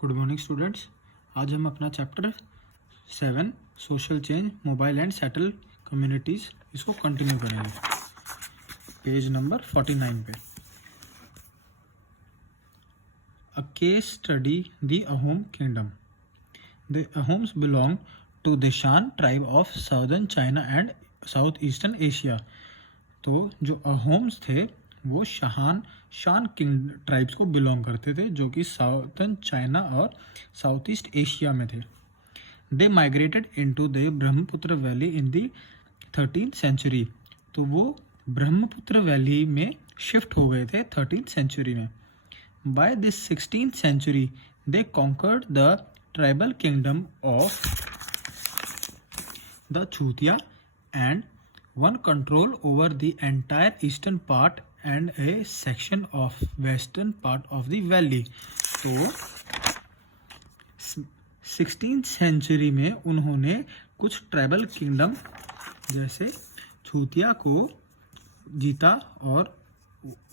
Good morning students. आज हम अपना chapter 7 social change mobile and settle communities इसको कंटिन्यू करेंगे। पेज नंबर 49 पे a case study the Ahom kingdom. The Ahoms belong to the Shan tribe of southern China and south eastern Asia. तो जो अहोम्स थे वो शान किंग ट्राइब्स को बिलोंग करते थे, जो कि साउथर्न चाइना और साउथ ईस्ट एशिया में थे। They migrated into the Brahmaputra valley in the 13th century. तो वो ब्रह्मपुत्र वैली में शिफ्ट हो गए थे 13th सेंचुरी में। By this 16th century they conquered the tribal kingdom of the Chutia and won control over the entire eastern part and a section of western part of the valley। तो 16th century में उन्होंने कुछ tribal kingdom जैसे छूतिया को जीता और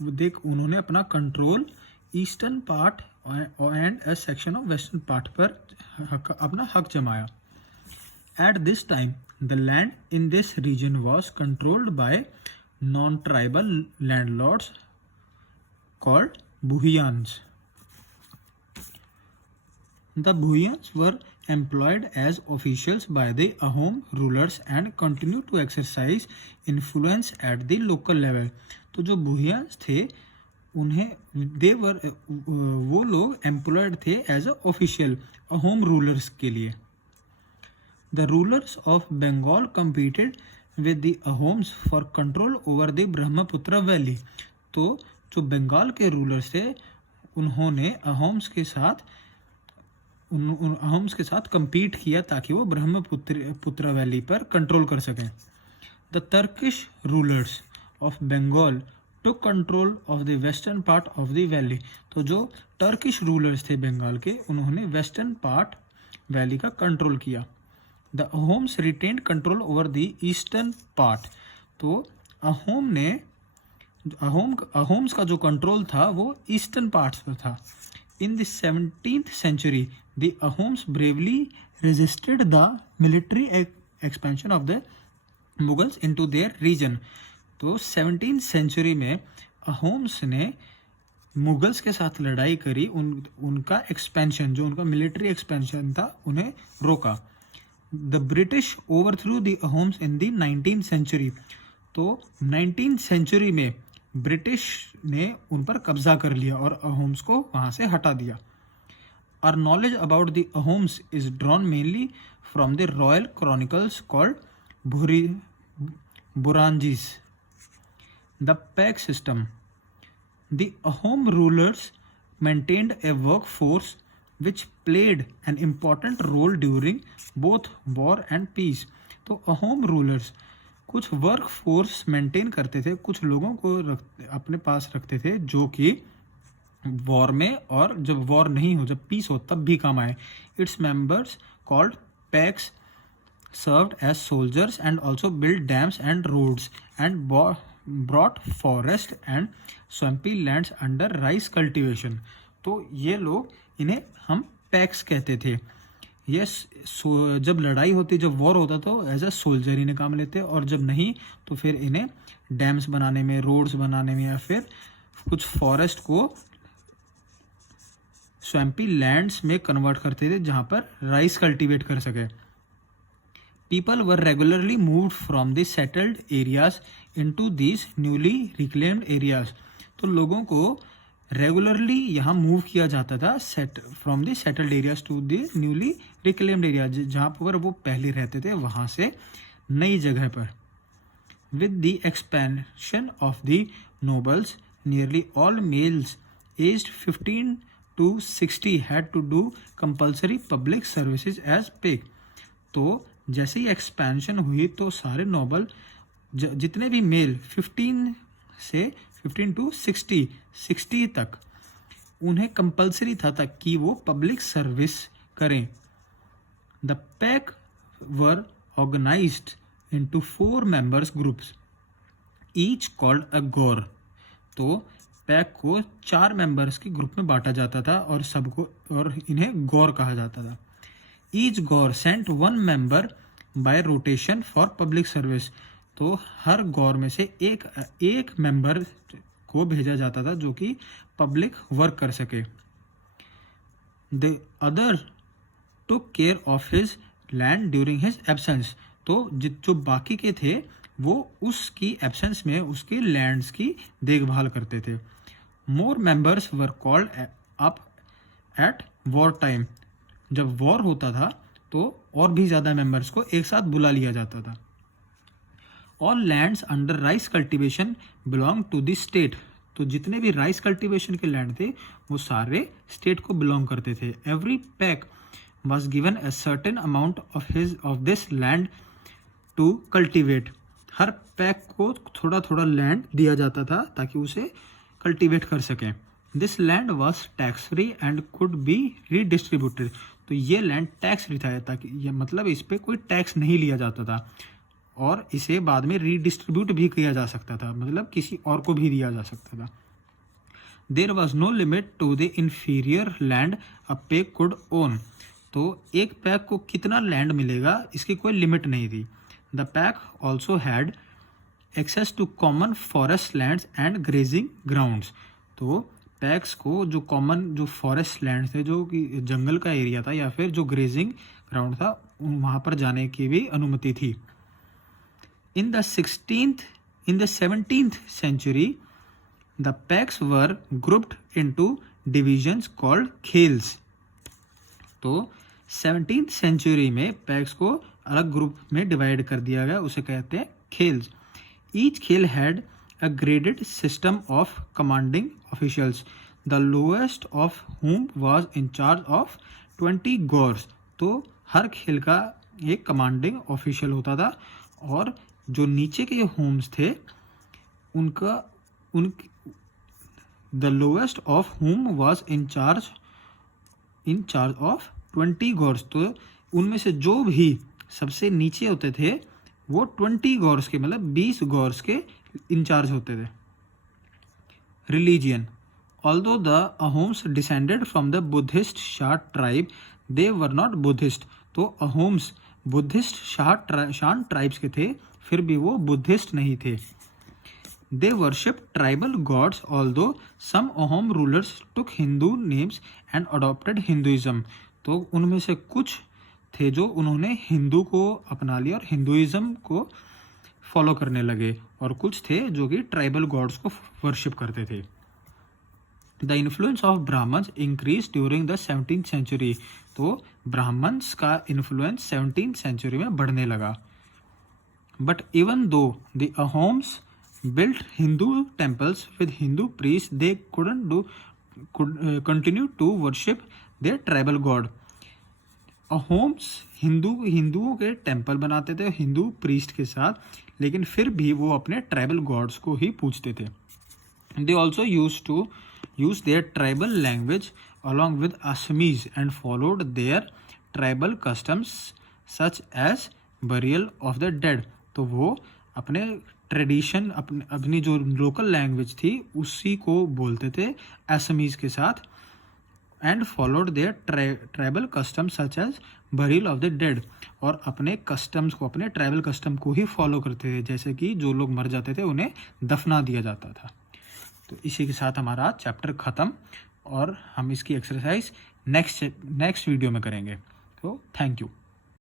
उन्होंने अपना control eastern part and A section of western part पर अपना हक जमाया। At this time, the land in this region was controlled by non-tribal landlords called Bhuyans. The Bhuyans were employed as officials by the Ahom rulers and continued to exercise influence at the local level। तो जो Bhuyans थे उन्हें वो लोग employed थे as a official Ahom rulers के लिए। The rulers of Bengal competed with the Ahoms for control over the Brahmaputra Valley। तो जो बंगाल के रूलर्स थे उन्होंने अहोम्स के साथ compete किया ताकि वो ब्रह्मपुत्र वैली पर कंट्रोल कर सकें। The Turkish rulers of Bengal took control of the western part of the valley। तो जो टर्किश रूलर्स थे बंगाल के उन्होंने वेस्टर्न पार्ट वैली का कंट्रोल किया। The Ahoms retained control over the eastern part। तो अहोम्स का जो कंट्रोल था वो ईस्टर्न पार्ट्स पर था। In the 17th century, the Ahoms bravely resisted the military expansion of the Mughals into their region। तो 17th सेंचुरी में अहोम्स ने मुगल्स के साथ लड़ाई करी, उनका एक्सपेंशन जो उनका मिलिट्री एक्सपेंशन था उन्हें रोका। The British overthrew the Ahoms in the 19th century। तो 19th सेंचुरी में ब्रिटिश ने उन पर कब्जा कर लिया और अहोम्स को वहाँ से हटा दिया। Our knowledge about the Ahoms is drawn mainly from the royal chronicles called Burunjis। The peg system। The Ahom rulers maintained a workforce which played an important role during both war and peace। तो Ahom rulers कुछ work force maintain करते थे, कुछ लोगों को अपने पास रखते थे जो कि वॉर में और जब वॉर नहीं हो, जब पीस हो तब भी काम आए। Its members called PACS served as soldiers and also built dams and roads and brought forest and swampy lands under rice cultivation। तो ये लोग, इन्हें हम पैक्स कहते थे। ये जब लड़ाई होती, जब वॉर होता तो एज अ सोल्जर इन्हें काम लेते, और जब नहीं तो फिर इन्हें डैम्स बनाने में, रोड्स बनाने में, या फिर कुछ फॉरेस्ट को स्वैम्पी लैंड्स में कन्वर्ट करते थे जहाँ पर राइस कल्टीवेट कर सके। People were regularly moved from the settled areas into these newly reclaimed areas। तो लोगों को रेगुलरली यहाँ मूव किया जाता था from the settled areas to the newly reclaimed area, जहाँ पर वो पहले रहते थे वहाँ से नई जगह पर। With the expansion of the nobles nearly all males aged 15 to 60 had to do compulsory public services as pay। तो जैसे ही एक्सपेंशन हुई तो सारे नोबल जितने भी मेल 15 to 60 तक उन्हें कंपलसरी था तक कि वो पब्लिक सर्विस करें। The paik were organised into 4 members groups each called a गौर। तो पैक को 4 मेंबर्स के ग्रुप में बांटा जाता था और इन्हें गौर कहा जाता था। ईच गौर sent 1 member by rotation for public service. तो हर गौर में से एक मेंबर को भेजा जाता था जो कि पब्लिक वर्क कर सके। The other took care of his land during his absence. तो जो बाकी के थे वो उसकी एब्सेंस में उसके लैंड्स की देखभाल करते थे। मोर members were called up at war time. जब वॉर होता था तो और भी ज़्यादा मेंबर्स को एक साथ बुला लिया जाता था। All lands under rice cultivation belong to the state. तो जितने भी राइस कल्टीवेशन के लैंड थे वो सारे स्टेट को बिलोंग करते थे। Every pack was given a certain amount of this land to cultivate। Her pack को थोड़ा थोड़ा लैंड दिया जाता था ताकि उसे कल्टीवेट कर सकें। This land was tax free and could be redistributed. तो ये लैंड टैक्स फ्री था ताकि ये मतलब इस पर कोई टैक्स नहीं लिया जाता था और इसे बाद में रीडिस्ट्रीब्यूट भी किया जा सकता था, मतलब किसी और को भी दिया जा सकता था। There was no limit to the inferior land a paik could own. तो एक पैक को कितना लैंड मिलेगा इसकी कोई लिमिट नहीं थी। The paik also had access to common forest lands and grazing grounds. तो पैक्स को जो फॉरेस्ट लैंड थे, जो कि जंगल का एरिया था या फिर जो ग्रेजिंग ग्राउंड था, वहाँ पर जाने की भी अनुमति थी। In the 17th century the packs were grouped into divisions called खेल्स। तो 17th सेंचुरी में पैक्स को अलग ग्रुप में डिवाइड कर दिया गया, उसे कहते हैं खेल्स। ईच खेल had a graded system of commanding officials, the lowest of हुम वाज इन चार्ज ऑफ 20 गॉर्स। तो हर खेल का एक कमांडिंग ऑफिशियल होता था और जो नीचे के होम्स थे द लोएस्ट ऑफ हुम वाज इन चार्ज ऑफ 20 गॉर्स। तो उनमें से जो भी सबसे नीचे होते थे वो 20 गॉर्स के, मतलब 20 गॉर्स के इंचार्ज होते थे। Religion although the Ahoms descended from the Buddhist Shah tribe, they were not Buddhist. तो अहोम्स बुद्धिस्ट शान ट्राइब्स के थे, फिर भी वो बुद्धिस्ट नहीं थे। They worship tribal gods, although some Ahom rulers took Hindu names and adopted Hinduism। तो उनमें से कुछ थे जो उन्होंने हिंदू को अपना लिया और हिंदुइज्म को फॉलो करने लगे, और कुछ थे जो कि ट्राइबल गॉड्स को वर्शिप करते थे। The influence of Brahmans increase during the 17th century. तो ब्राह्मण्स का इन्फ्लुएंस 17th सेंचुरी में बढ़ने लगा। But even though the Ahoms built Hindu temples with Hindu priests, they continue to worship their tribal god। Ahoms हिंदुओं के टेम्पल बनाते थे हिंदू प्रीस्ट के साथ, लेकिन फिर भी वो अपने ट्राइबल गॉड्स को ही पूजते थे। They also used to use their tribal language along with Assamese and followed their tribal customs such as burial of the dead। तो वो अपने ट्रेडिशन अपनी जो लोकल लैंग्वेज थी उसी को बोलते थे असमीज के साथ। And followed their tribal custom such as burial of the dead. और अपने कस्टम्स को, अपने ट्राइबल कस्टम को ही फॉलो करते थे, जैसे कि जो लोग मर जाते थे उन्हें दफना दिया जाता था। तो इसी के साथ हमारा चैप्टर ख़त्म और हम इसकी एक्सरसाइज नेक्स्ट वीडियो में करेंगे। तो थैंक यू।